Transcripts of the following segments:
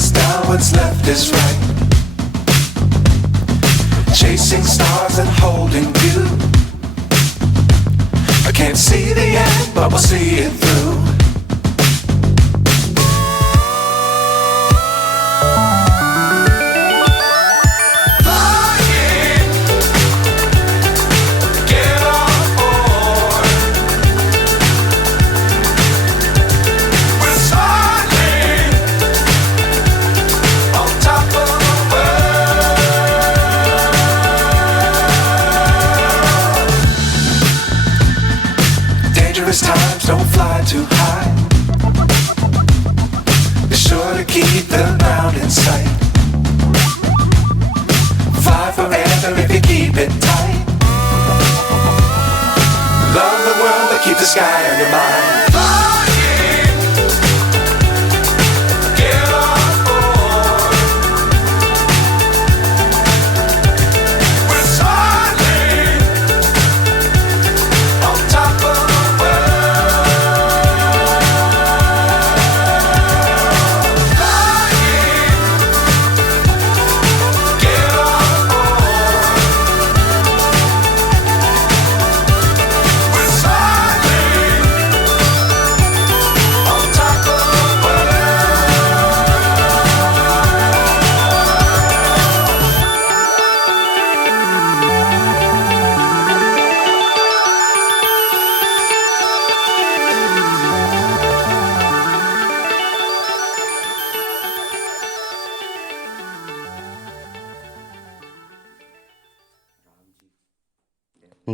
is down, what's left is right. Chasing stars and holding you. I can't see the end, but we'll see it through. Times don't fly too high. Be sure to keep the ground in sight. Fly forever if you keep it tight. Love the world but keep the sky on your mind.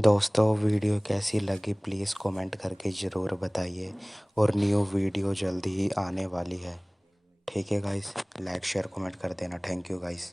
दोस्तों video कैसी लगी please comment करके ज़रूर बताइए और new video जल्दी ही आने वाली है। ठीक है गाइस, लाइक शेयर कमेंट कर देना। Thank you guys.